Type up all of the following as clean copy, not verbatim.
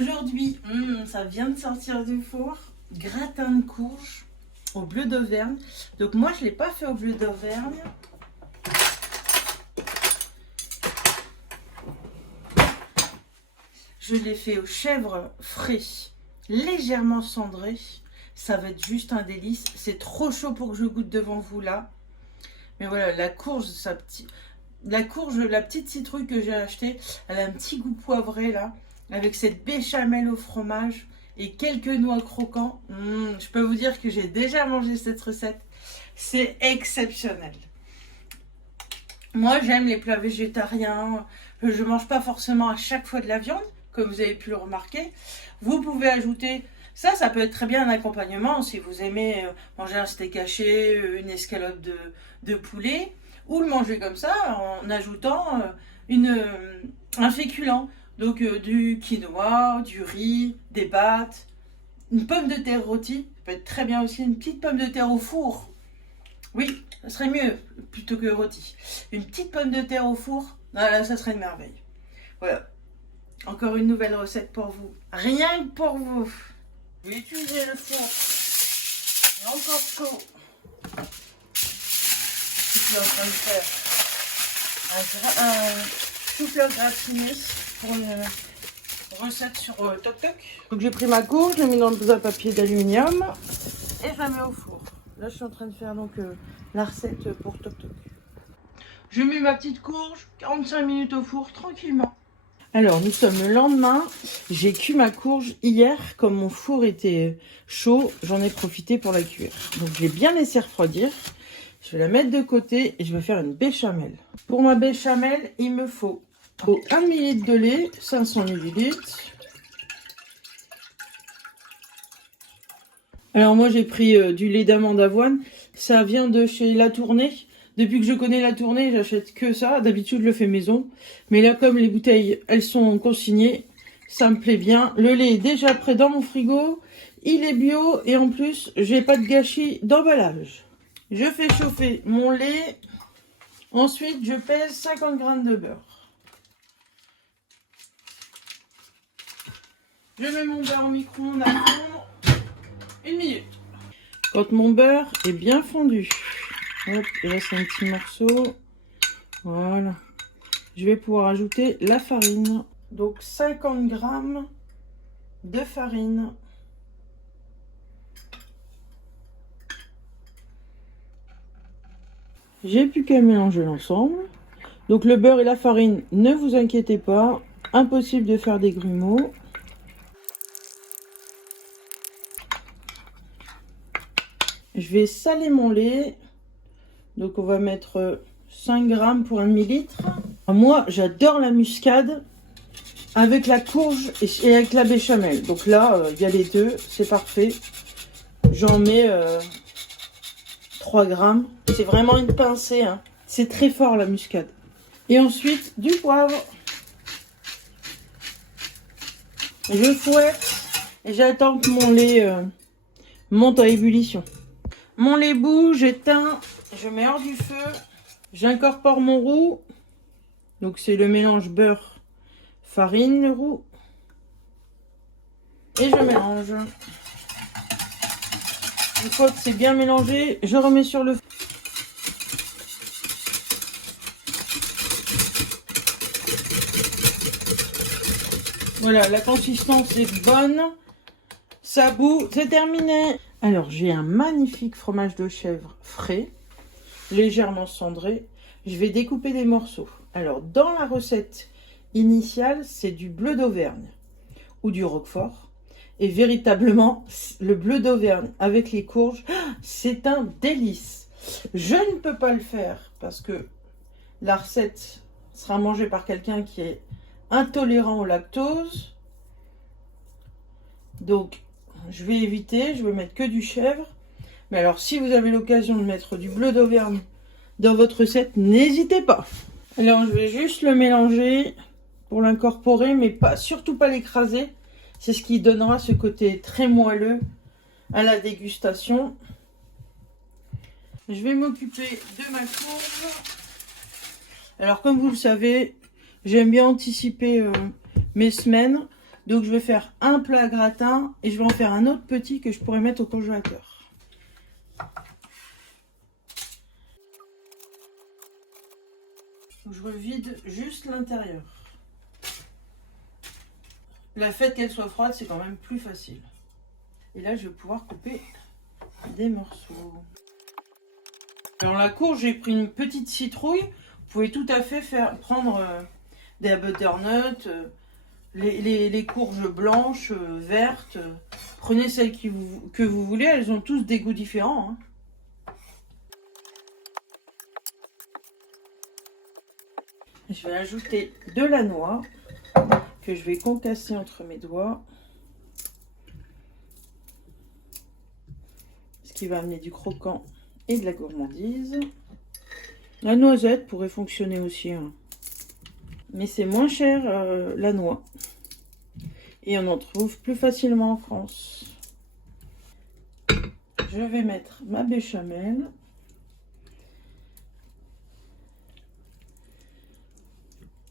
Aujourd'hui, ça vient de sortir du four, gratin de courge au bleu d'Auvergne. Donc moi, je ne l'ai pas fait au bleu d'Auvergne. Je l'ai fait au chèvre frais, légèrement cendré. Ça va être juste un délice. C'est trop chaud pour que je goûte devant vous là. Mais voilà, la courge, la petite citrouille que j'ai achetée, elle a un petit goût poivré là, avec cette béchamel au fromage et quelques noix croquants. Je peux vous dire que j'ai déjà mangé cette recette. C'est exceptionnel. Moi, j'aime les plats végétariens. Je ne mange pas forcément à chaque fois de la viande, comme vous avez pu le remarquer. Vous pouvez ajouter... Ça peut être très bien un accompagnement si vous aimez manger un steak haché, une escalope de poulet, ou le manger comme ça en ajoutant un féculent. Donc du quinoa, du riz, des pâtes, une pomme de terre rôtie. Ça peut être très bien aussi une petite pomme de terre au four. Oui, ça serait mieux plutôt que rôti. Une petite pomme de terre au four, voilà, ça serait une merveille. Voilà, encore une nouvelle recette pour vous. Rien que pour vous. Je vais utiliser le four. Il est encore chaud. Je suis en train de faire un chou-fleur gratiné pour une recette sur Toc Toc. Donc j'ai pris ma courge, je l'ai mis dans le papier d'aluminium et je la mets au four. Là je suis en train de faire donc la recette pour Toc Toc. Je mets ma petite courge, 45 minutes au four tranquillement. Alors, nous sommes le lendemain. J'ai cuit ma courge hier. Comme mon four était chaud, j'en ai profité pour la cuire. Donc, je l'ai bien laissé refroidir. Je vais la mettre de côté et je vais faire une béchamel. Pour ma béchamel, il me faut 1 ml de lait, 500 ml. Alors, moi, j'ai pris du lait d'amande d'avoine. Ça vient de chez La Tournée. Depuis que je connais La Tournée, j'achète que ça. D'habitude, je le fais maison. Mais là, comme les bouteilles, elles sont consignées, ça me plaît bien. Le lait est déjà prêt dans mon frigo. Il est bio et en plus, j'ai pas de gâchis d'emballage. Je fais chauffer mon lait. Ensuite, je pèse 50 g de beurre. Je mets mon beurre au micro-ondes à fondre. 1 minute. Quand mon beurre est bien fondu, hop, il reste un petit morceau. Voilà. Je vais pouvoir ajouter la farine. Donc 50 g de farine. J'ai plus qu'à mélanger l'ensemble. Donc le beurre et la farine, ne vous inquiétez pas. Impossible de faire des grumeaux. Je vais saler mon lait. Donc on va mettre 5 g pour 1 millilitre. Moi, j'adore la muscade avec la courge et avec la béchamel. Donc là, il y a les deux, c'est parfait. J'en mets 3 g. C'est vraiment une pincée, hein. C'est très fort la muscade. Et ensuite, du poivre. Je fouette et j'attends que mon lait monte à ébullition. Mon lait bout, j'éteins, je mets hors du feu. J'incorpore mon roux. Donc c'est le mélange beurre, farine, le roux. Et je mélange. Une fois que c'est bien mélangé, je remets sur le feu. Voilà, la consistance est bonne. Ça bout, c'est terminé. Alors j'ai un magnifique fromage de chèvre frais, légèrement cendré. Je vais découper des morceaux. Alors, dans la recette initiale, c'est du bleu d'Auvergne ou du roquefort. Et véritablement, le bleu d'Auvergne avec les courges, c'est un délice. Je ne peux pas le faire parce que la recette sera mangée par quelqu'un qui est intolérant au lactose. Donc, je vais éviter, je vais mettre que du chèvre. Mais alors, si vous avez l'occasion de mettre du bleu d'Auvergne dans votre recette, n'hésitez pas. Alors, je vais juste le mélanger pour l'incorporer, mais pas, surtout pas l'écraser. C'est ce qui donnera ce côté très moelleux à la dégustation. Je vais m'occuper de ma courge. Alors, comme vous le savez, j'aime bien anticiper mes semaines. Donc je vais faire un plat gratin et je vais en faire un autre petit que je pourrais mettre au congélateur. Je revide juste l'intérieur. La fait qu'elle soit froide, c'est quand même plus facile. Et là, je vais pouvoir couper des morceaux. Dans la courge, j'ai pris une petite citrouille. Vous pouvez tout à fait prendre des butternut, les courges blanches, vertes. Prenez celles que vous voulez, elles ont tous des goûts différents. Je vais ajouter de la noix que je vais concasser entre mes doigts. Ce qui va amener du croquant et de la gourmandise. La noisette pourrait fonctionner aussi. Mais c'est moins cher la noix. Et on en trouve plus facilement en France. Je vais mettre ma béchamel.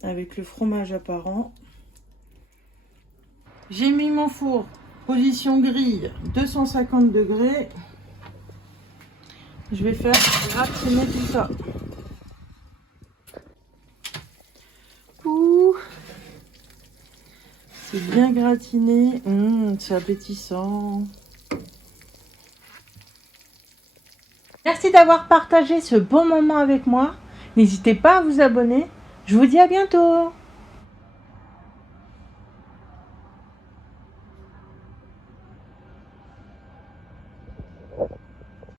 Avec le fromage apparent. J'ai mis mon four position grille 250 degrés. Je vais faire gratiner tout ça. Ouh, c'est bien gratiné. C'est appétissant. Merci d'avoir partagé ce bon moment avec moi. N'hésitez pas à vous abonner. Je vous dis à bientôt.